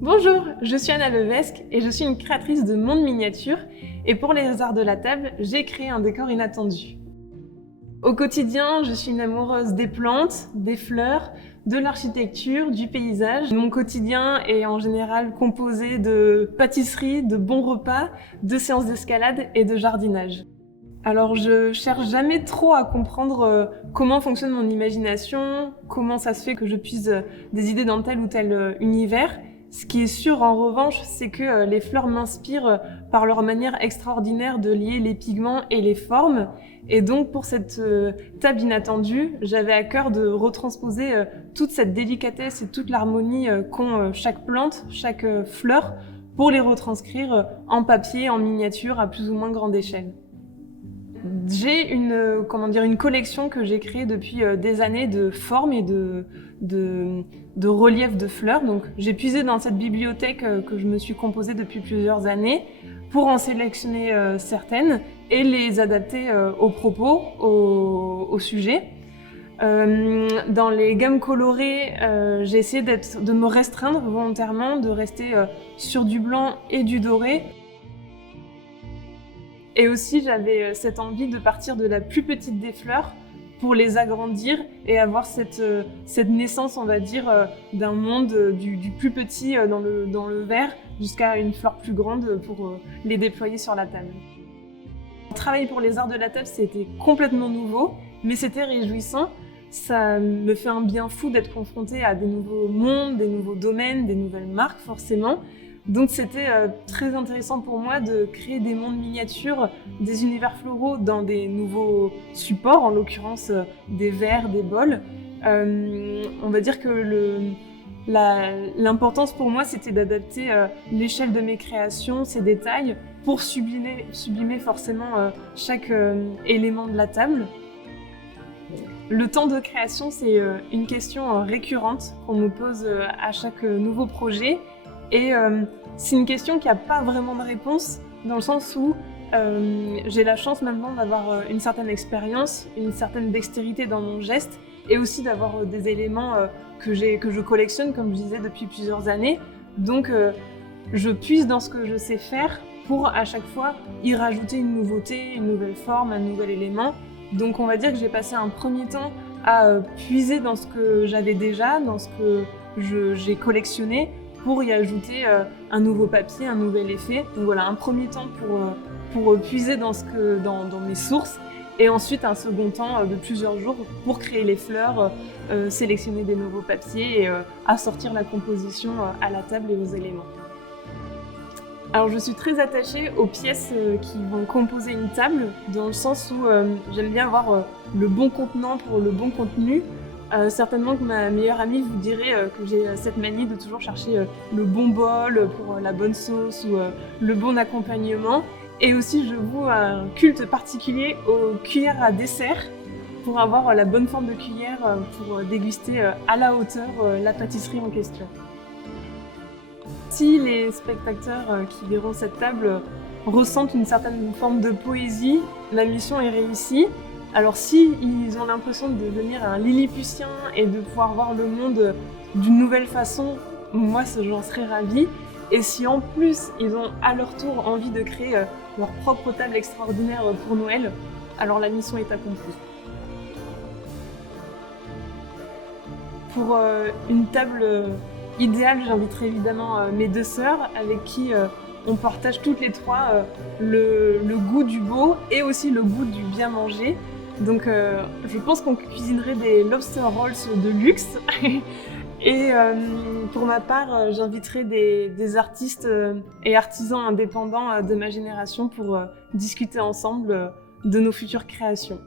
Bonjour, je suis Anna Levesque et je suis une créatrice de monde miniature et pour les arts de la table, j'ai créé un décor inattendu. Au quotidien, je suis une amoureuse des plantes, des fleurs, de l'architecture, du paysage. Mon quotidien est en général composé de pâtisseries, de bons repas, de séances d'escalade et de jardinage. Alors je cherche jamais trop à comprendre comment fonctionne mon imagination, comment ça se fait que je puise des idées dans tel ou tel univers. Ce qui est sûr en revanche, c'est que les fleurs m'inspirent par leur manière extraordinaire de lier les pigments et les formes. Et donc pour cette table inattendue, j'avais à cœur de retransposer toute cette délicatesse et toute l'harmonie qu'ont chaque plante, chaque fleur, pour les retranscrire en papier, en miniature, à plus ou moins grande échelle. J'ai une collection que j'ai créée depuis des années de formes et de reliefs de fleurs. Donc, j'ai puisé dans cette bibliothèque que je me suis composée depuis plusieurs années pour en sélectionner certaines et les adapter au propos, au sujet. Dans les gammes colorées, j'ai essayé de me restreindre volontairement, de rester sur du blanc et du doré. Et aussi, j'avais cette envie de partir de la plus petite des fleurs pour les agrandir et avoir cette naissance, on va dire, d'un monde du plus petit dans le verre jusqu'à une fleur plus grande pour les déployer sur la table. Travailler pour les arts de la table, c'était complètement nouveau, mais c'était réjouissant. Ça me fait un bien fou d'être confrontée à des nouveaux mondes, des nouveaux domaines, des nouvelles marques forcément. Donc c'était très intéressant pour moi de créer des mondes miniatures, des univers floraux dans des nouveaux supports, en l'occurrence des verres, des bols. On va dire que l'importance pour moi c'était d'adapter l'échelle de mes créations, ces détails, pour sublimer forcément chaque élément de la table. Le temps de création, c'est une question récurrente qu'on me pose à chaque nouveau projet. Et c'est une question qui n'a pas vraiment de réponse, dans le sens où j'ai la chance maintenant d'avoir une certaine expérience, une certaine dextérité dans mon geste, et aussi d'avoir des éléments que je collectionne, comme je disais, depuis plusieurs années. Donc je puise dans ce que je sais faire pour à chaque fois y rajouter une nouveauté, une nouvelle forme, un nouvel élément. Donc on va dire que j'ai passé un premier temps à puiser dans ce que j'avais déjà, dans ce que j'ai collectionné, pour y ajouter un nouveau papier, un nouvel effet. Donc voilà, un premier temps pour puiser dans mes sources, et ensuite un second temps de plusieurs jours pour créer les fleurs, sélectionner des nouveaux papiers et assortir la composition à la table et aux éléments. Alors je suis très attachée aux pièces qui vont composer une table, dans le sens où j'aime bien avoir le bon contenant pour le bon contenu. Certainement que ma meilleure amie vous dirait que j'ai cette manie de toujours chercher le bon bol pour la bonne sauce ou le bon accompagnement. Et aussi, je voue un culte particulier aux cuillères à dessert pour avoir la bonne forme de cuillère pour déguster à la hauteur la pâtisserie en question. Si les spectateurs qui verront cette table ressentent une certaine forme de poésie, la mission est réussie. Alors si ils ont l'impression de devenir un lilliputien et de pouvoir voir le monde d'une nouvelle façon, moi j'en serais ravie. Et si en plus ils ont à leur tour envie de créer leur propre table extraordinaire pour Noël, alors la mission est accomplie. Pour une table idéale, j'inviterai évidemment mes deux sœurs avec qui on partage toutes les trois le goût du beau et aussi le goût du bien manger. Donc je pense qu'on cuisinerait des lobster rolls de luxe. Et pour ma part, j'inviterai des artistes et artisans indépendants de ma génération pour discuter ensemble de nos futures créations.